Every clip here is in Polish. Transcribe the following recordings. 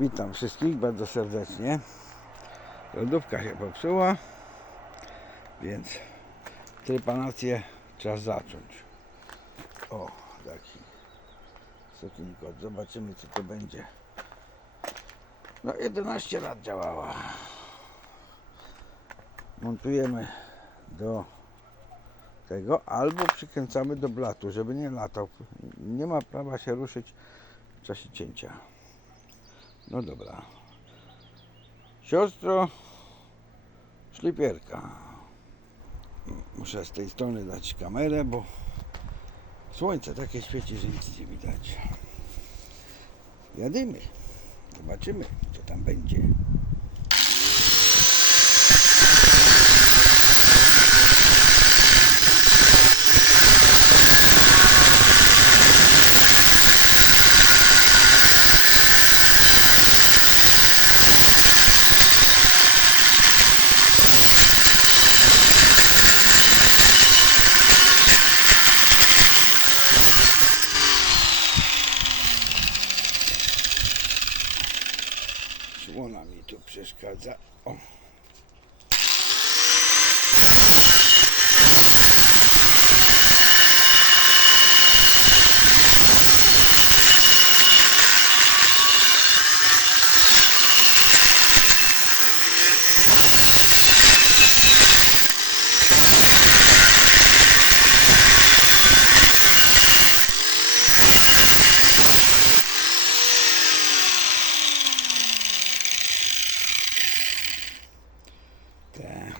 Witam wszystkich bardzo serdecznie. Lodówka się popsuła, więc trypanację czas zacząć. O, taki sukin kot. Zobaczymy co to będzie. No 11 lat działała. Montujemy do tego albo przykręcamy do blatu, żeby nie latał. Nie ma prawa się ruszyć w czasie cięcia. No dobra. Siostro szlipierka. Muszę z tej strony dać kamerę, bo słońce takie świeci, że nic nie widać. Jadymy. Zobaczymy, co tam będzie. Słona mi tu przeszkadza. O. Te.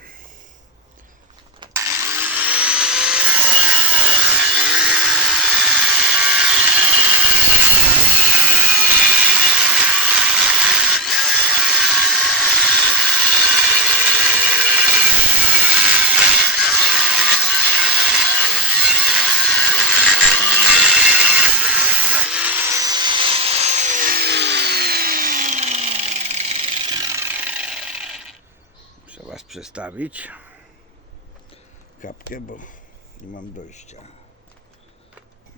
Muszę Was przestawić. Kapkę, bo nie mam dojścia.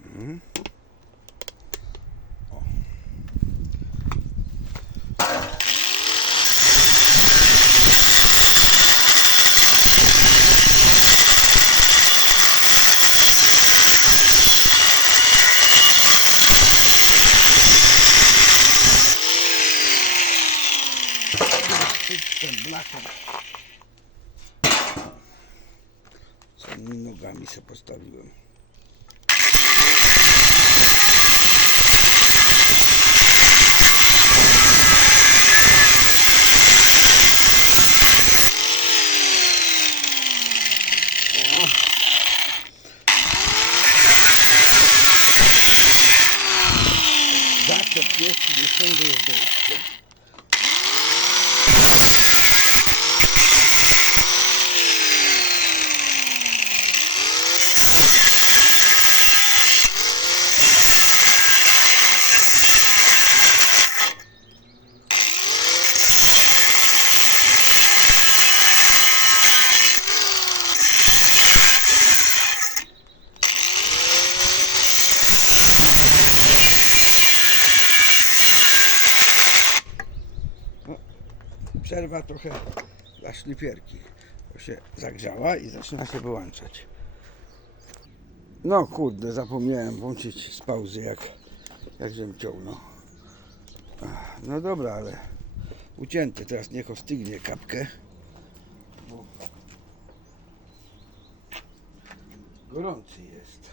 Mhm. The best penso de São José. Szlifierki. Bo się zagrzała i zaczyna się wyłączać. No kurde, zapomniałem włączyć z pauzy jak, jak żem ciął, no. No dobra, ale ucięty, teraz niech ostygnie kapkę. Bo gorący jest.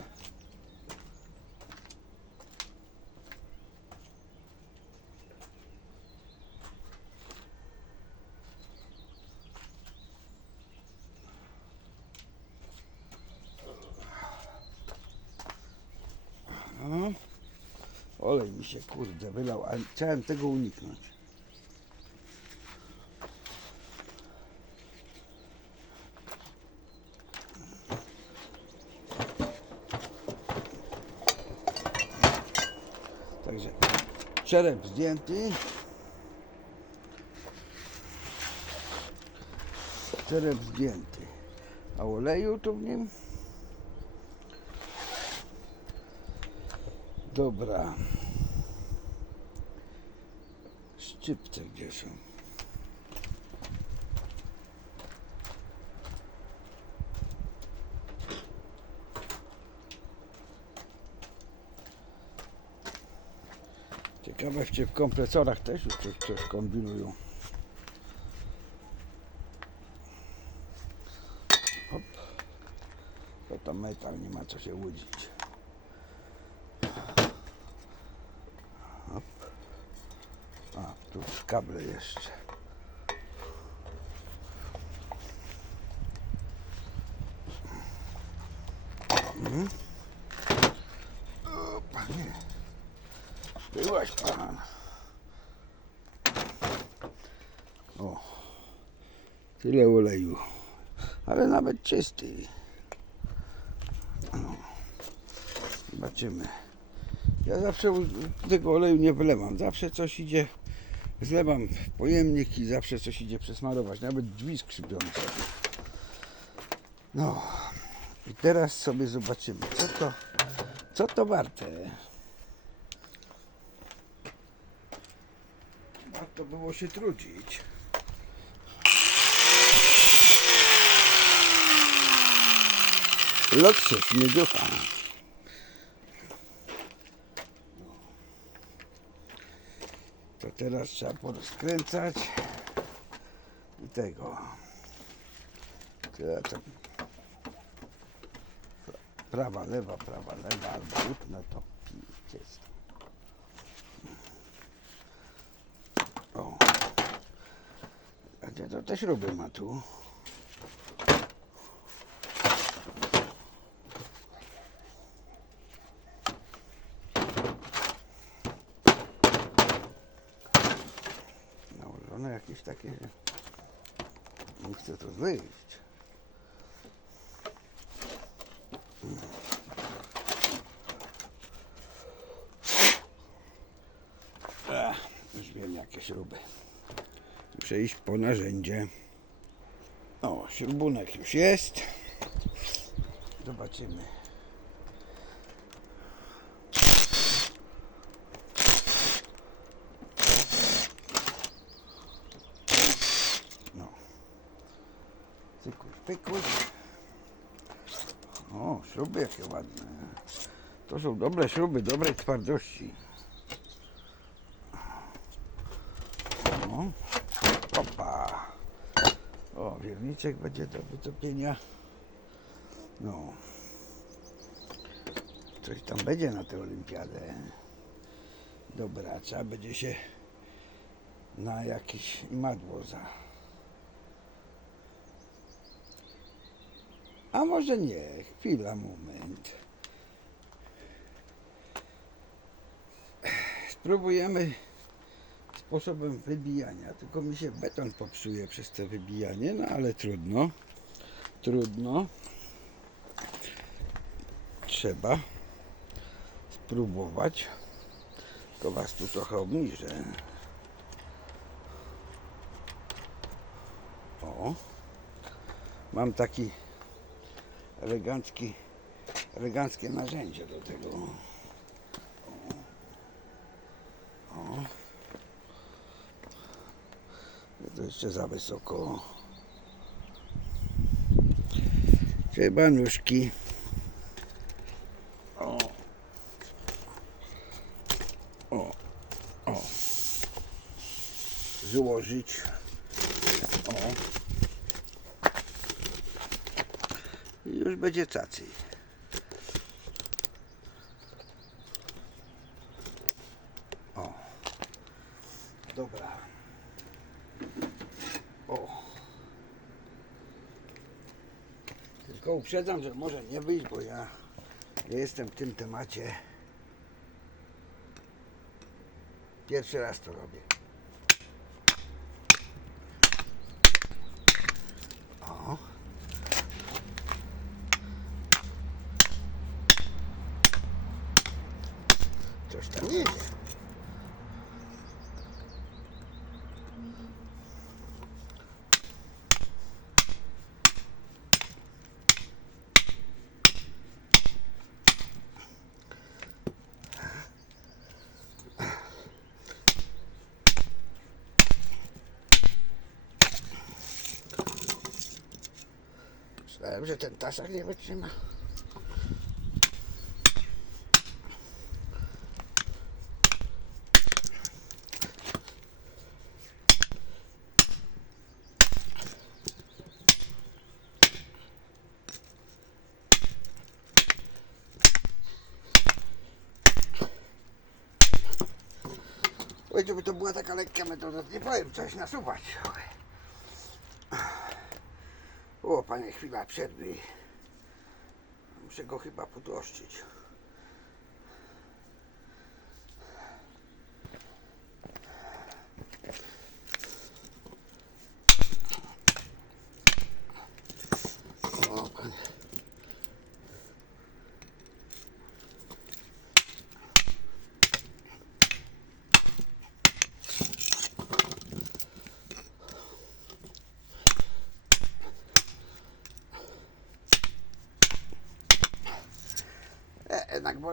No. Olej mi się kurde wylał, a chciałem tego uniknąć. Także czerep zdjęty. Czerep zdjęty. A oleju tu w nim? Dobra. Szczypce gdzie są? Ciekawe, czy w kompresorach też już coś, coś kombinują. Hop. To tam metal, nie ma co się łudzić. Hop. A, tu kable jeszcze. Mhm. O, panie. Byłaś pan. O. Tyle oleju. Ale nawet czysty. No. Zobaczymy. Ja zawsze tego oleju nie wlewam. Zawsze coś idzie. Zlewam pojemnik i zawsze coś idzie przesmarować. Nawet drzwi skrzypiące. No. I teraz sobie zobaczymy, co to, co to warte. Warto było się trudzić. Luksus, miedziucha. To teraz trzeba porozkręcać i tego. Tyle to prawa, lewa, prawa, lewa, albo utnę to jest. O. A gdzie to te śruby ma tu? Nałożone jakieś takie, nie chcę to zejść. Ech, już wiem jakie śruby. Muszę iść po narzędzie. O, śrubunek już jest. Zobaczymy. No. Pykuś. O, śruby jakie ładne. To są dobre śruby, dobrej twardości. O, opa. O, wierniczek będzie do wytopienia. No. Coś tam będzie na tę olimpiadę. Dobra, trzeba będzie się na jakieś imadło za. A może nie, chwila, moment. Spróbujemy sposobem wybijania, tylko mi się beton popsuje przez te wybijanie, no ale trudno. Trudno. Trzeba spróbować. Tylko was tu trochę obniżę. O. Mam taki elegancki, eleganckie narzędzie do tego. O. To jeszcze za wysoko. Trzeba nóżki. Złożyć. O. już będzie cacy. O. Dobra. O. Tylko uprzedzam, że może nie wyjść, bo ja nie jestem w tym temacie. Pierwszy raz to robię. O. Coś tam jedzie. Myślałem, że ten tasak nie wytrzyma. Oj, to była taka lekka metoda, to nie powiem, coś nasuwać. O, panie, chwila przerwy. Muszę go chyba podłoszczyć. O, panie.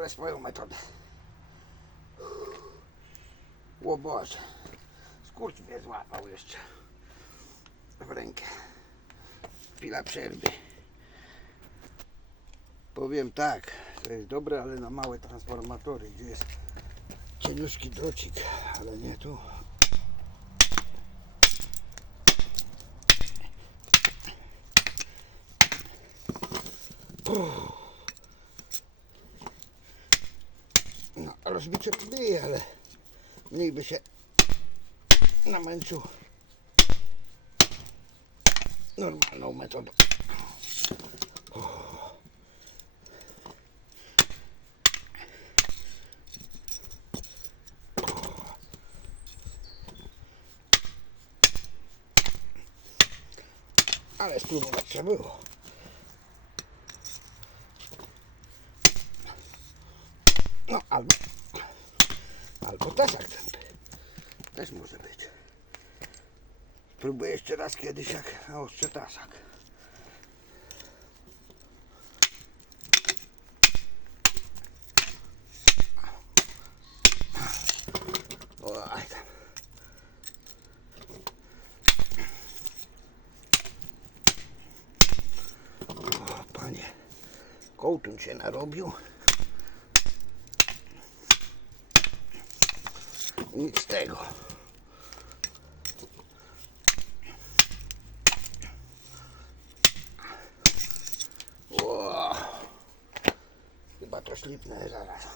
Wolę swoją metodę. O Boże. Skurcz mnie złapał jeszcze. W rękę. Chwila przerwy. Powiem tak, to jest dobre, ale na małe transformatory, gdzie jest cieniuszki drocik, ale nie tu. Rozbicie byje, ale mniej by się namęczył normalną metodą. Ale spróbować trzeba było. No, albo, albo tasak ten. Też może być. Spróbuję jeszcze raz kiedyś jak naostrzę tasak. Oj, tam. O, panie, kołtun się narobił. Nic z tego. Ło. Chyba zaraz.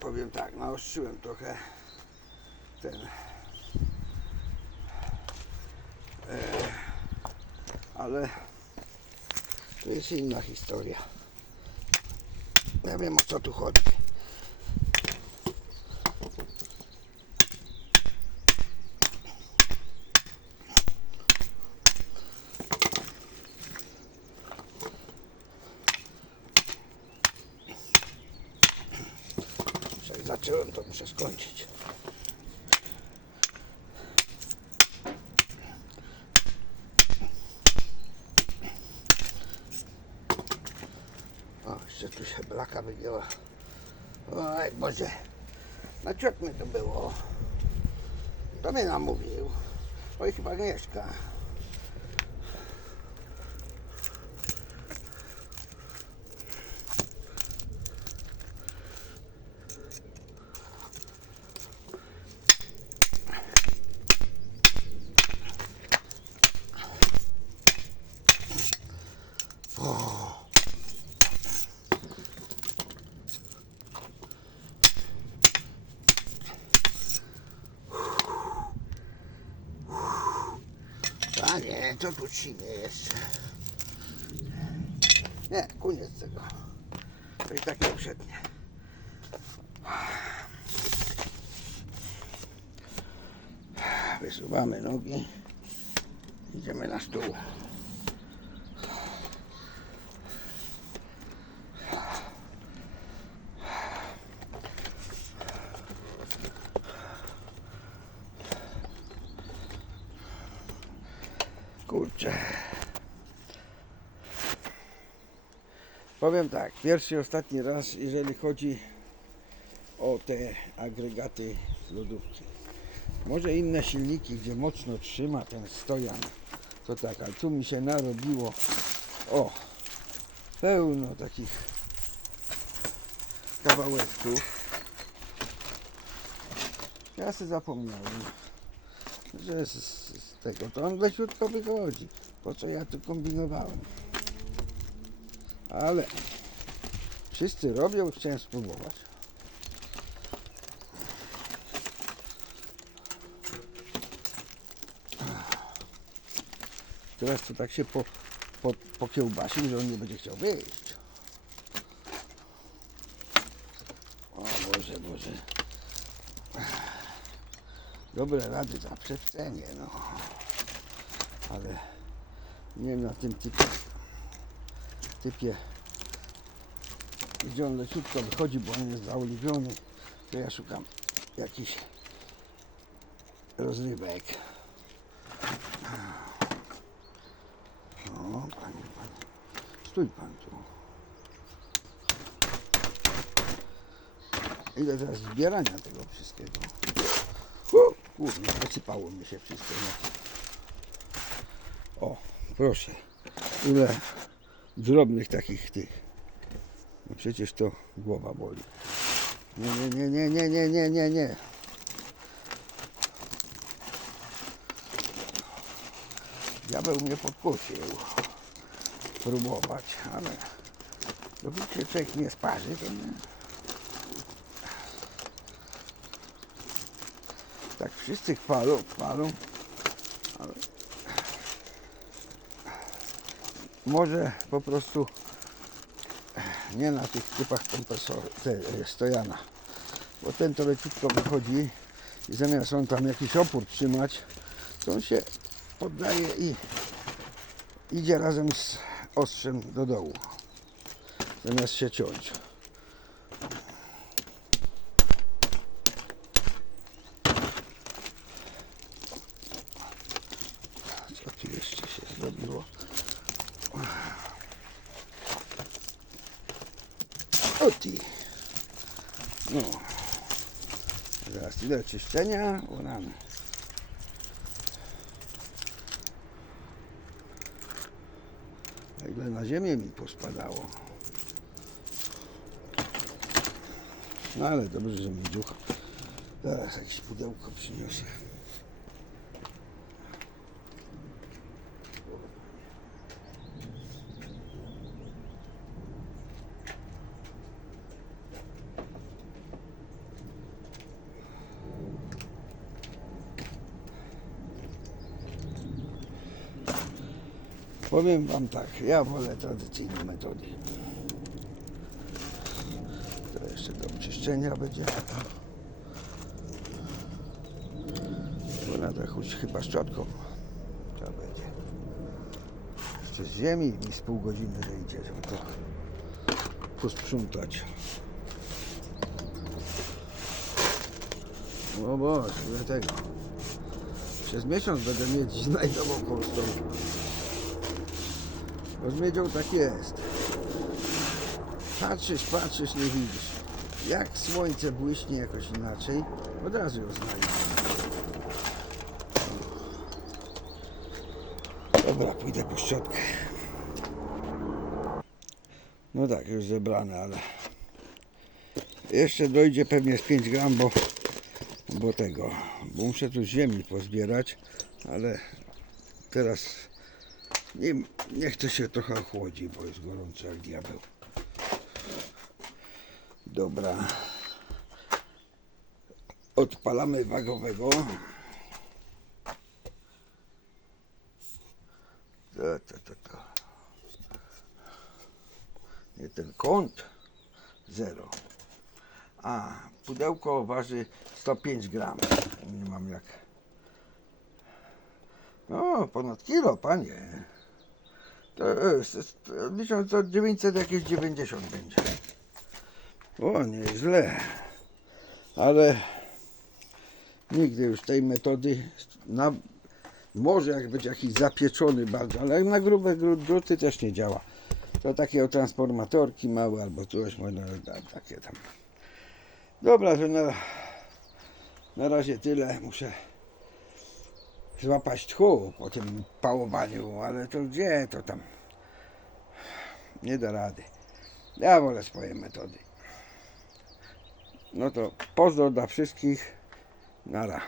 Powiem tak, naostrzyłem trochę ten e, ale to jest inna historia. Ja wiem o co tu chodzi. Jak zacząłem, to muszę skończyć. O, jeszcze tu się blaka wygięła. Oj Boże, na ciot mi to było. To mnie namówił. Oj, chyba Agnieszka. To tu sinie jeszcze. Nie, koniec tego. To i tak nie przednie. Wysuwamy nogi. Idziemy na stół. Powiem tak, pierwszy i ostatni raz, jeżeli chodzi o te agregaty z lodówki. Może inne silniki, gdzie mocno trzyma ten stojan. To tak, ale tu mi się narobiło. O, pełno takich kawałeczków. Ja sobie zapomniałem, że z, z tego to on leciutko wychodzi. Po co ja tu kombinowałem? Ale wszyscy robią, chciałem spróbować. Teraz to tak się po, po, pokiełbasił, że on nie będzie chciał wyjść. O Boże, Boże. Dobre rady zawsze w cenie, no. Ale nie na tym typie, typie, gdzie on leciutko wychodzi, bo on jest zaoliwiony, to ja szukam jakichś rozrywek. O, panie, panie. Stój pan tu. Ile teraz zbierania tego wszystkiego? Kurde, posypało mi się wszystko. No. O, proszę. Ile drobnych takich tych. No przecież to głowa boli. Nie, nie, nie, nie, nie, nie, nie, nie. Diabeł mnie podkusił próbować, ale dopóki się człowiek nie sparzy, to nie. Tak wszyscy chwalą, chwalą, ale może po prostu nie na tych typach kompresor, te, e, stojana, bo ten to leciutko wychodzi i zamiast on tam jakiś opór trzymać, to on się poddaje i idzie razem z ostrzem do dołu. Zamiast się ciąć. Co tu jeszcze się zrobiło? O ty. No. Ile czyszczenia? O rany. A ile na ziemię mi pospadało. No ale dobrze, że mi duch. Zaraz jakieś pudełko przyniosę. Powiem Wam tak, ja wolę tradycyjne metody. To jeszcze do czyszczenia będzie. Bo nadal choć chyba szczotką trzeba będzie. Jeszcze z ziemi mi z pół godziny wyjdzie, żeby to posprzątać. O Boże, tego. Przez miesiąc będę mieć znajdomą kostą. Bo z tak jest. Patrzysz, patrzysz, nie widzisz. Jak słońce błyśnie jakoś inaczej, od razu ją znajdziesz. Dobra, pójdę po szczotkę. No tak, już zebrane, ale jeszcze dojdzie pewnie z 5 gram, bo, bo tego, bo muszę tu ziemi pozbierać, ale teraz nie, niech się trochę ochłodzi, bo jest gorąco jak diabeł. Dobra. Odpalamy wagowego. To, to, to, to. Nie ten kąt. Zero. A, pudełko waży 105 gram. Nie mam jak. No, ponad kilo, panie. To jest, to licząc to 900 jakieś 90 będzie. O, nieźle. Ale nigdy już tej metody na może jak być jakiś zapieczony bardzo, ale na grube gru- druty też nie działa. To takie o transformatorki małe albo coś, może takie tam. Dobra, to na, na razie tyle. Muszę złapać tchu po tym pałowaniu, ale to gdzie to tam? Nie da rady. Ja wolę swoje metody. No to pozdro dla wszystkich. Nara.